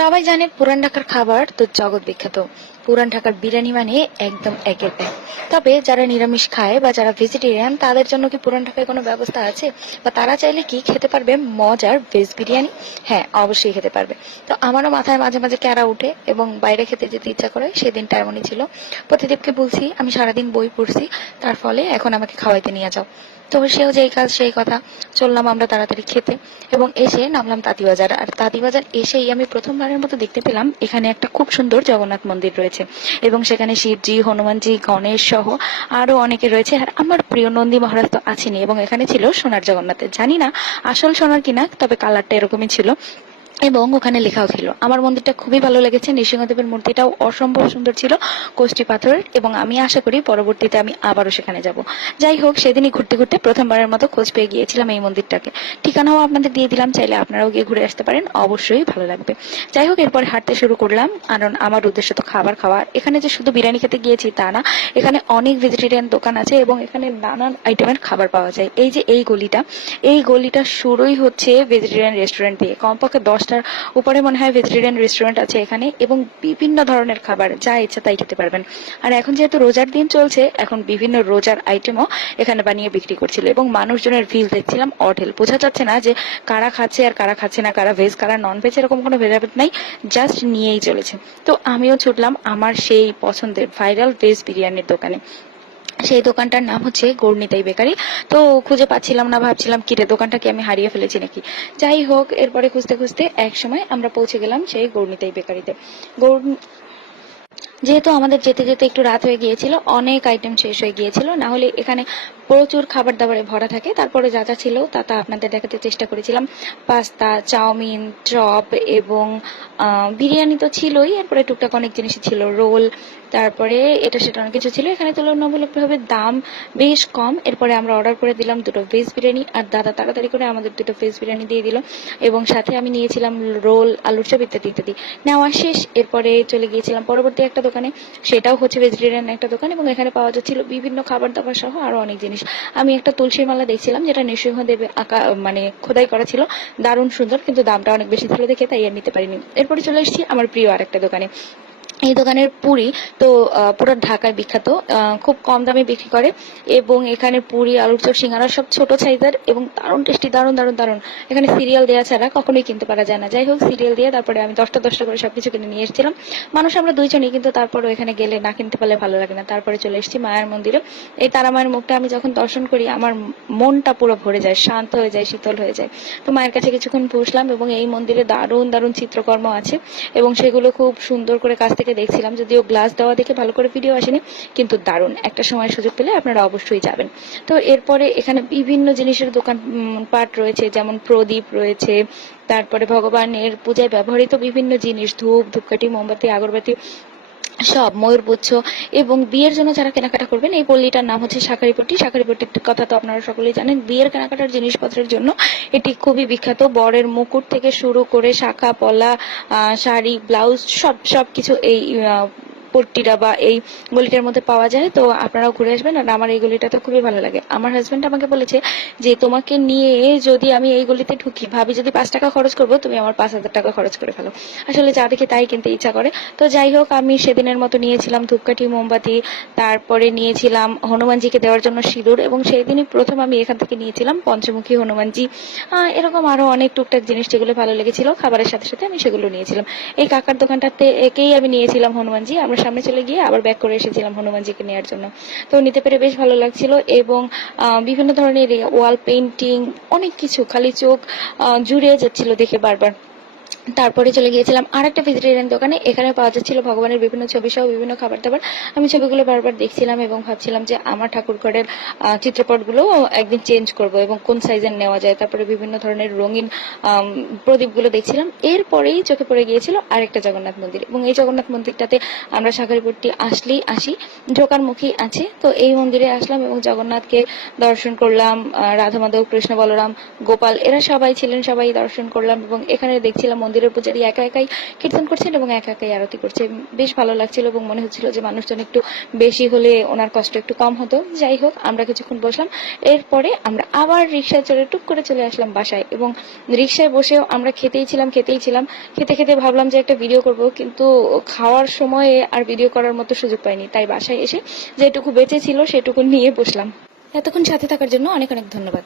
সবাই জানে পুরান ঢাকার খাবার তো জগৎ বিখ্যাত। পুরান ঢাকার বিরিয়ানি মানে একদম একের এক। তবে যারা নিরামিষ খায় বা যারা ভেজিটেরিয়ান তাদের জন্য কি পুরান ঢাকায় কোনো ব্যবস্থা আছে? বা তারা চাইলে কি খেতে পারবে মজার ভেজ বিরিয়ানি? হ্যাঁ অবশ্যই খেতে পারবে। তো আমারও মাথায় মাঝে মাঝে ক্যারা উঠে এবং বাইরে খেতে যেতে ইচ্ছা করে সেদিনটা এমনই ছিল। প্রতিদেবকে বলছি, আমি সারাদিন বই পড়ছি, তার ফলে এখন আমাকে খাওয়াইতে নিয়ে যাও। তো সেও যেই কাজ, সেই কথা। চললাম আমরা তাড়াতাড়ি খেতে এবং এসে নামলাম তাঁতিবাজার। আর তাঁতিবাজার এসেই আমি প্রথমবারের মতো দেখতে পেলাম, এখানে একটা খুব সুন্দর জগন্নাথ মন্দির রয়েছে এবং সেখানে শিবজি, হনুমানজি, গণেশ সহ আরও অনেকে রয়েছে। আর আমার প্রিয় নন্দী মহারাজ তো আছেনি এবং এখানে ছিল সোনার জগন্নাথের। জানি না আসল সোনার কিনা, তবে কালারটা এরকমই ছিল। এবং ওখানে লেখাও ছিল। আমার মন্দিরটা খুবই ভালো লেগেছে। নৃসিংহদেবের মূর্তিটাও অসম্ভব সুন্দর ছিল কোষ্টি পাথরের, এবং আমি আশা করি পরবর্তীতে আমি আবারও সেখানে যাব। যাই হোক, সেদিনই ঘুরতে ঘুরতে প্রথমবারের মতো খোঁজ পেয়ে গিয়েছিলাম এই মন্দিরটাকে। ঠিকানাও আপনাদের দিয়ে দিলাম, চাইলে আপনারাও গিয়ে ঘুরে আসতে পারেন, অবশ্যই ভালো লাগবে। যাই হোক, এরপর হাঁটতে শুরু করলাম। কারণ আমার উদ্দেশ্য তো খাবার খাওয়া। এখানে যে শুধু বিরিয়ানি খেতে গিয়েছি তা না, এখানে অনেক ভেজিটেরিয়ান দোকান আছে এবং এখানে নানান আইটেমের খাবার পাওয়া যায়। এই যে এই গলিটা এই গলিটা শুরুই হচ্ছে ভেজিটেরিয়ান রেস্টুরেন্ট দিয়ে। কমপক্ষে দশটার উপরে মনে হয় ভেজিটেরিয়ান রেস্টুরেন্ট আছে এখানে এবং বিভিন্ন ধরনের খাবার, যা ইচ্ছা তাই খেতে পারবেন। আর এখন যেহেতু রোজার দিন চলছে, এখন বিভিন্ন রোজার আইটেমও এখানে বানিয়ে বিক্রি করছিল এবং মানুষজনের ভিল দেখছিলাম অঢেল। বোঝা যাচ্ছে না যে কারা খাচ্ছে আর কারা খাচ্ছে না, কারা ভেজ কারা নন ভেজ এরকম কোনো ভেদাভেদ নাই জাস্ট নিয়েই চলেছে। তো আমিও ছুটলাম আমার সেই পছন্দের ভাইরাল ভেজ বিরিয়ানির দোকানে। সেই দোকানটার নাম হচ্ছে গৌরনিতাই বেকারি। তো খুঁজে পাচ্ছিলাম না, ভাবছিলাম, কিরে দোকানটা কি আমি হারিয়ে ফেলেছি নাকি? যাই হোক, এরপরে খুঁজতে খুঁজতে এক সময় আমরা পৌঁছে গেলাম সেই গৌরনিতাই বেকারিতে। গৌর যেহেতু আমাদের যেতে যেতে একটু রাত হয়ে গিয়েছিল, অনেক আইটেম শেষ হয়ে গিয়েছিল, না হলে এখানে প্রচুর খাবার দাবারে ভরা থাকে। তারপরে যা যা ছিল তা তা আপনাদের দেখাতে চেষ্টা করেছিলাম। পাস্তা, চাউমিন, চপ এবং বিরিয়ানি তো ছিলই। এরপরে টুকটাক অনেক জিনিস ছিল, রোল। তারপরে এটা সেটা অনেক কিছু ছিল। এখানে তুলনামূলকভাবে দাম বেশ কম। এরপরে আমরা অর্ডার করে দিলাম দুটো ভেজ বিরিয়ানি আর দাদা তাড়াতাড়ি করে আমাদের দুটো ভেজ বিরিয়ানি দিয়ে দিল। এবং সাথে আমি নিয়েছিলাম রোল, আলুর চপ ইত্যাদি ইত্যাদি। নেওয়া শেষ। এরপরে চলে গিয়েছিলাম পরবর্তী একটা দোকানে। সেটাও হচ্ছে ভেজিটেরিয়ান একটা দোকান এবং এখানে পাওয়া যাচ্ছিল বিভিন্ন খাবার দাবার সহ আরও অনেক জিনিস। আমি একটা তুলসীর মালা দেখছিলাম, যেটা নৃসিংহদেবে আঁকা মানে খোদাই করা ছিল। দারুণ সুন্দর, কিন্তু দামটা অনেক বেশি ছিল দেখে তাই আর নিতে পারিনি। এরপরে চলে এসেছি আমার প্রিয় আরেকটা দোকানে। এই দোকানের পুরি তো পুরো ঢাকায় বিখ্যাত খুব কম দামে বিক্রি করে এবং এখানে পুরি আলুর চপ সিঙ্গারা সব ছোট সাইজের এবং দারুণ টেস্টি, দারুণ দারুণ দারুণ। এখানে সিরিয়াল দেওয়া ছাড়া কখনোই কিনতে পারা যায় না। যাই হোক, সিরিয়াল দিয়ে তারপরে আমি দশটা দশটা করে সবকিছু কিনে নিয়ে এসেছিলাম। মানুষ আমরা দুইজনই, কিন্তু তারপরে এখানে গেলে না কিনতে পারলে ভালো লাগে না। তারপরে চলে এসেছি মায়ের মন্দিরে। এই তারা মায়ের মুখটা আমি যখন দর্শন করি, আমার মনটা পুরো ভরে যায়, শান্ত হয়ে যায়, শীতল হয়ে যায়। তো মায়ের কাছে কিছুক্ষণ বসলাম এবং এই মন্দিরে দারুণ দারুণ চিত্রকর্ম আছে এবং সেগুলো খুব সুন্দর করে কাছ থেকে দেখছিলাম যদিও গ্লাস দেওয়া দেখে ভালো করে ভিডিও আসেনি, কিন্তু দারুণ। একটা সময় সুযোগ পেলে আপনারা অবশ্যই যাবেন। তো এরপরে এখানে বিভিন্ন জিনিসের দোকান পাট রয়েছে, যেমন প্রদীপ রয়েছে, তারপরে ভগবানের পূজায় ব্যবহৃত বিভিন্ন জিনিস, ধূপ, ধূপকাঠি, মোমবাতি, আগরবাতি সব ময়ূরপুচ্ছ এবং বিয়ের জন্য যারা কেনাকাটা করবেন, এই পল্লীটার নাম হচ্ছে শাঁখারিপট্টি। শাঁখারিপট্টির কথা তো আপনারা সকলেই জানেন, বিয়ের কেনাকাটার জিনিসপত্রের জন্য এটি খুবই বিখ্যাত। বরের মুকুট থেকে শুরু করে শাখা, পলা শাড়ি, ব্লাউজ, সব সব কিছু এই পট্টিটা বা এই গলিটার মধ্যে পাওয়া যায়, তো আপনারাও ঘুরে আসবেন। আর আমার এই গলিটা তো খুবই ভালো লাগে। আমার হাজবেন্ড আমাকে বলেছে যে, তোমাকে নিয়ে যদি আমি এই গলিতে ঢুকি, ভাবি যদি পাঁচ টাকা খরচ করব, তুমি আমার পাঁচ হাজার টাকা খরচ করে ফেলো। আসলে যা দেখে তাই কিনতে ইচ্ছা করে। তো যাই হোক, আমি সেদিনের মতো নিয়েছিলাম ধূপকাঠি, মোমবাতি, তারপরে নিয়েছিলাম হনুমানজিকে দেওয়ার জন্য সিঁদুর এবং সেই দিনই প্রথম আমি এখান থেকে নিয়েছিলাম পঞ্চমুখী হনুমানজি। এরকম আরও অনেক টুকটাক জিনিস যেগুলো ভালো লেগেছিল, খাবারের সাথে সাথে আমি সেগুলো নিয়েছিলাম। এই কাকার দোকানটাতে একেই আমি নিয়েছিলাম হনুমানজি। আমরা সামনে চলে গিয়ে আবার ব্যাক করে এসেছিলাম হনুমানজিকে নেওয়ার জন্য। তো নিতে পেরে বেশ ভালো লাগছিল এবং বিভিন্ন ধরনের ওয়াল পেন্টিং অনেক কিছু, খালি চোখ জুড়ে যাচ্ছিল দেখে বারবার। তারপরে চলে গিয়েছিলাম আর একটা ভেজিটেরিয়ান দোকানে। এখানে পাওয়া যাচ্ছিল ভগবানের বিভিন্ন ছবি সহ বিভিন্ন খাবার দাবার আমি ছবিগুলো বারবার দেখছিলাম এবং ভাবছিলাম যে আমার ঠাকুর ঘরের চিত্রপটগুলো একদিন চেঞ্জ করব এবং কোন সাইজের নেওয়া যায়। তারপরে বিভিন্ন ধরনের রঙিন প্রদীপগুলো দেখছিলাম। এরপরেই চোখে পড়ে গিয়েছিল আরেকটা জগন্নাথ মন্দির এবং এই জগন্নাথ মন্দিরটাতে আমরা সাগরীপট্টি আসলেই আসি, ঢোকার মুখেই আছে। তো এই মন্দিরে আসলাম এবং জগন্নাথকে দর্শন করলাম রাধা মাধব, কৃষ্ণ বলরাম, গোপাল, এরা সবাই ছিলেন, সবাই দর্শন করলাম এবং এখানে দেখছিলাম মন্দিরের পূজারী একা একাই কীর্তন করছেন এবং একা একাই আরতি করছে। বেশ ভালো লাগছিল এবং মনে হচ্ছিল যে মানুষজন একটু বেশি হলে ওনার কষ্ট একটু কম হতো। যাই হোক, আমরা কিছুক্ষণ বসলাম। এরপরে আমরা আবার রিক্সায় চড়ে টুক করে চলে আসলাম বাসায় এবং রিক্সায় বসেও আমরা খেতেই ছিলাম খেতেই ছিলাম। খেতে খেতে ভাবলাম যে একটা ভিডিও করব, কিন্তু খাওয়ার সময়ে আর ভিডিও করার মতো সুযোগ পাইনি। তাই বাসায় এসে যেটুকু বেঁচে ছিল সেটুকু নিয়ে বসলাম। এতক্ষণ সাথে থাকার জন্য অনেক অনেক ধন্যবাদ।